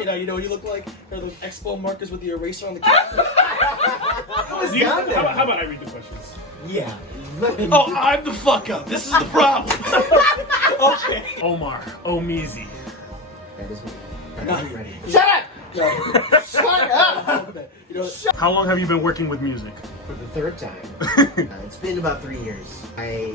You know what you look like? They're those expo markers with the eraser on the cap. How about I read the questions? Yeah. Oh, I'm the fuck up. This is the problem. Okay. Omar Omizi. That is me. Not ready. Shut up! No. Shut up! You know, How long have you been working with music? For the third time. It's been about 3 years. I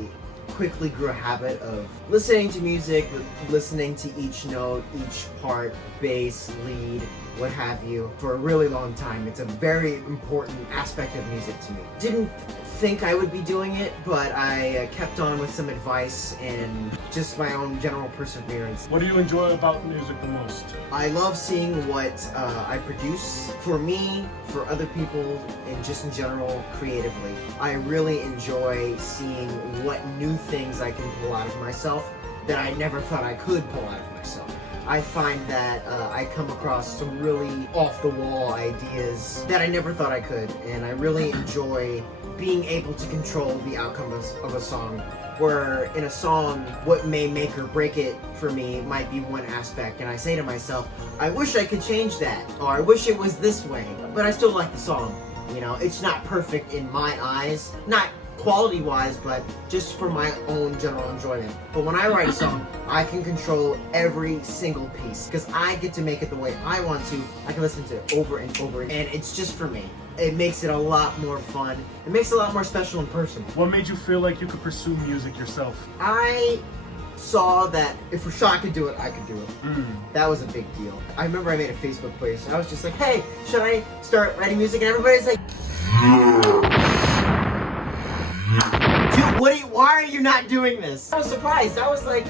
quickly grew a habit of listening to music, listening to each note, each part, bass, lead, what have you, for a really long time. It's a very important aspect of music to me. Didn't think I would be doing it, but I kept on with some advice and just my own general perseverance. What do you enjoy about music the most? I love seeing what I produce for me, for other people, and just in general, creatively. I really enjoy seeing what new things I can pull out of myself that I never thought I could pull out of myself. I find that I come across some really off-the-wall ideas that I never thought I could, and I really enjoy being able to control the outcome of a song. Where in a song, what may make or break it for me might be one aspect, and I say to myself, I wish I could change that, or I wish it was this way, but I still like the song. You know, it's not perfect in my eyes, not quality-wise, but just for my own general enjoyment. But when I write a song, I can control every single piece, because I get to make it the way I want to. I can listen to it over and over, and it's just for me. It makes it a lot more fun. It makes it a lot more special and personal. What made you feel like you could pursue music yourself? I saw that if Rashaad could do it, I could do it. That was a big deal. I remember I made a Facebook post, and I was just like, hey, should I start writing music? And everybody's like, dude, why are you not doing this? I was surprised. I was like...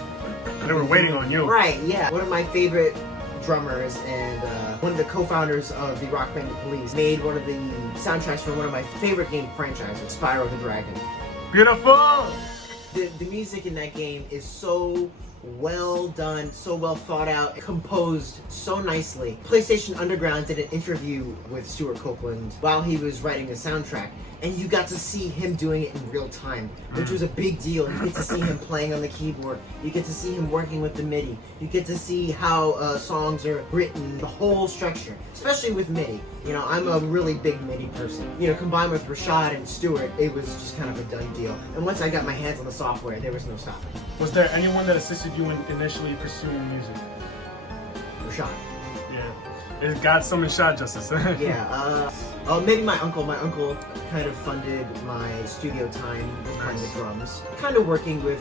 They were waiting on you. Right, yeah. One of my favorite drummers and one of the co-founders of the rock band The Police made one of the soundtracks for one of my favorite game franchises, Spyro the Dragon. Beautiful! The music in that game is so well done, so well thought out, composed so nicely. PlayStation Underground did an interview with Stuart Copeland while he was writing the soundtrack, and you got to see him doing it in real time, which was a big deal. You get to see him playing on the keyboard, you get to see him working with the MIDI, you get to see how songs are written, the whole structure, especially with MIDI. You know, I'm a really big MIDI person. You know, combined with Rashaad and Stuart, it was just kind of a done deal. And once I got my hands on the software, there was no stopping. Was there anyone that assisted you in initially pursuing music? Rashaad. Yeah. It got some in Shaad justice. Yeah, maybe my uncle. My uncle kind of funded my studio time with playing the drums. Kind of working with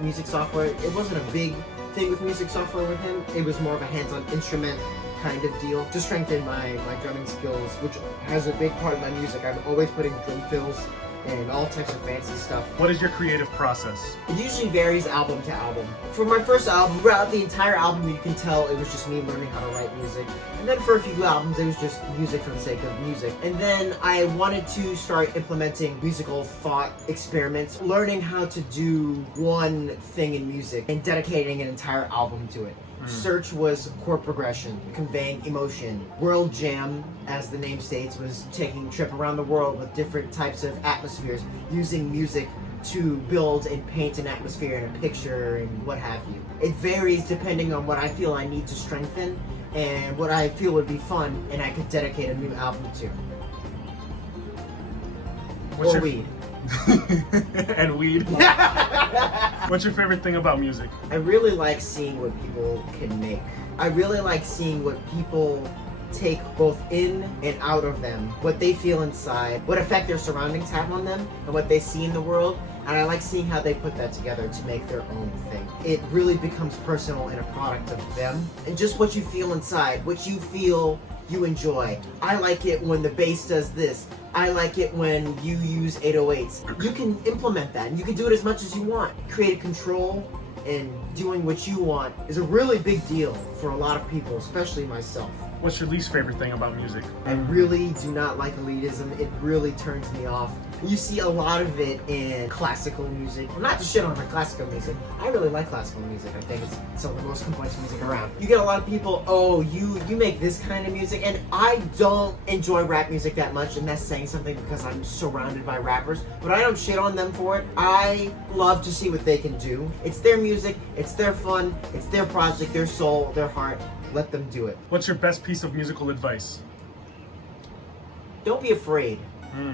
music software. It wasn't a big thing with music software with him. It was more of a hands-on instrument kind of deal to strengthen my drumming skills, which has a big part of my music. I'm always putting drum fills and all types of fancy stuff. What is your creative process? It usually varies album to album. For my first album, throughout the entire album, you can tell it was just me learning how to write music. And then for a few albums, it was just music for the sake of music. And then I wanted to start implementing musical thought experiments, learning how to do one thing in music and dedicating an entire album to it. Search was chord progression, conveying emotion. World Jam, as the name states, was taking a trip around the world with different types of atmospheres, using music to build and paint an atmosphere and a picture and what have you. It varies depending on what I feel I need to strengthen and what I feel would be fun and I could dedicate a new album to. Or weed. And weed. What's your favorite thing about music? I really like seeing what people can make. I really like seeing what people take both in and out of them, what they feel inside, what effect their surroundings have on them, and what they see in the world. And I like seeing how they put that together to make their own thing. It really becomes personal and a product of them. And just what you feel inside, what you feel you enjoy. I like it when the bass does this. I like it when you use 808s. You can implement that, and you can do it as much as you want. Creative control and doing what you want is a really big deal for a lot of people, especially myself. What's your least favorite thing about music? I really do not like elitism. It really turns me off. You see a lot of it in classical music. Well, not to shit on the classical music. I really like classical music. I think it's some of the most complex music around. You get a lot of people, oh, you make this kind of music, and I don't enjoy rap music that much, and that's saying something because I'm surrounded by rappers, but I don't shit on them for it. I love to see what they can do. It's their music, it's their fun, it's their project, their soul, their heart. let them do it. What's your best piece of musical advice? Don't be afraid.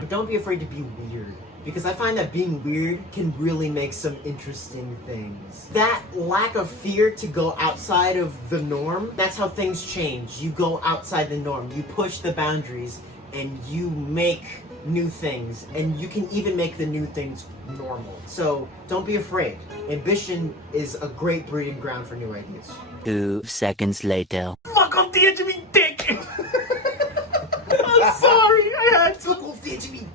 Don't be afraid to be weird. Because I find that being weird can really make some interesting things. That lack of fear to go outside of the norm, that's how things change. You go outside the norm, you push the boundaries, and you make new things. And you can even make the new things normal. So don't be afraid. Ambition is a great breeding ground for new ideas. 2 seconds later. Fuck off the edge of me, dick! I'm sorry, I had to. Fuck off the edge of me.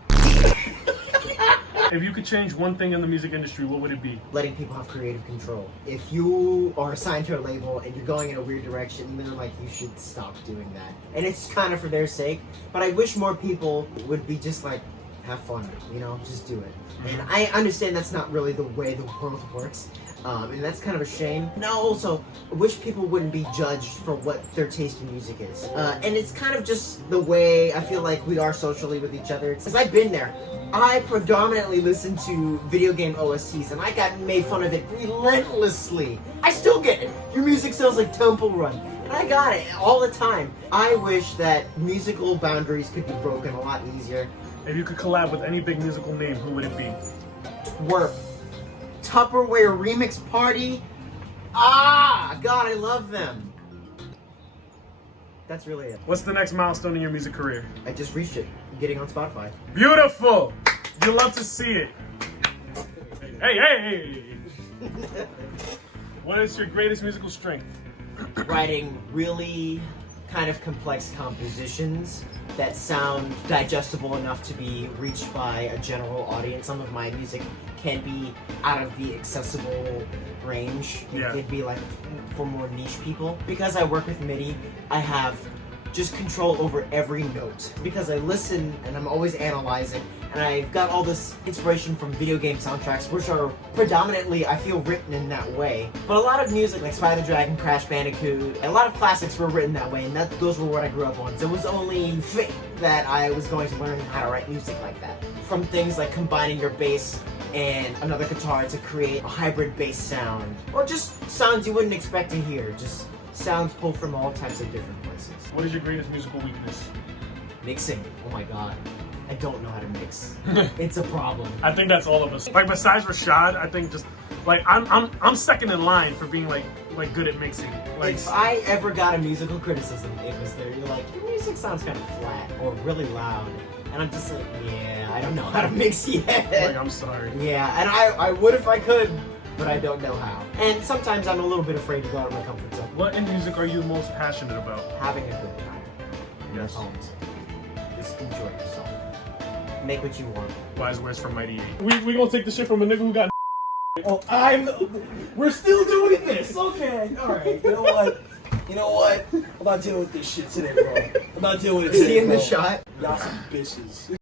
If you could change one thing in the music industry, what would it be? Letting people have creative control. If you are assigned to a label and you're going in a weird direction, they're like, you should stop doing that. And it's kind of for their sake, but I wish more people would be just like, have fun, you know, just do it. And I understand that's not really the way the world works, and that's kind of a shame. And I also wish people wouldn't be judged for what their taste in music is. And it's kind of just the way I feel like we are socially with each other. Because I've been there. I predominantly listen to video game OSTs, and I got made fun of it relentlessly. I still get it. Your music sounds like Temple Run. And I got it all the time. I wish that musical boundaries could be broken a lot easier. If you could collab with any big musical name, who would it be? Twerp. Tupperware Remix Party. Ah, God, I love them. That's really it. What's the next milestone in your music career? I just reached it. Getting on Spotify. Beautiful! You love to see it. Hey! What is your greatest musical strength? Writing really kind of complex compositions that sound digestible enough to be reached by a general audience. Some of my music can be out of the accessible range. Yeah. It'd be like for more niche people. Because I work with MIDI, I have just control over every note. Because I listen and I'm always analyzing, and I've got all this inspiration from video game soundtracks, which are predominantly, I feel, written in that way. But a lot of music like Spyro the Dragon, Crash Bandicoot, and a lot of classics were written that way, and those were what I grew up on. So it was only fate that I was going to learn how to write music like that. From things like combining your bass and another guitar to create a hybrid bass sound, or just sounds you wouldn't expect to hear, just sounds pulled from all types of different places. What is your greatest musical weakness? Mixing. Oh my god. I don't know how to mix. It's a problem. I think that's all of us. Like besides Rashaad, I think just like I'm second in line for being like good at mixing. Like If I ever got a musical criticism, it was there. You're like, your music sounds kind of flat or really loud. And I'm just like, yeah, I don't know how to mix yet. like I'm sorry. Yeah, and I would if I could, but I don't know how. And sometimes I'm a little bit afraid to go out of my comfort zone. What in music are you most passionate about? Having a good time. Yes. That's all I'm saying. Just enjoy yourself. Make what you want. Wise words from MightyEight. We gonna take the shit from a nigga who got. Oh, we're still doing this. Okay, all right. You know what? I'm not dealing with this shit today, bro. I'm not dealing with it See today, in the bro. shot? Y'all some bitches.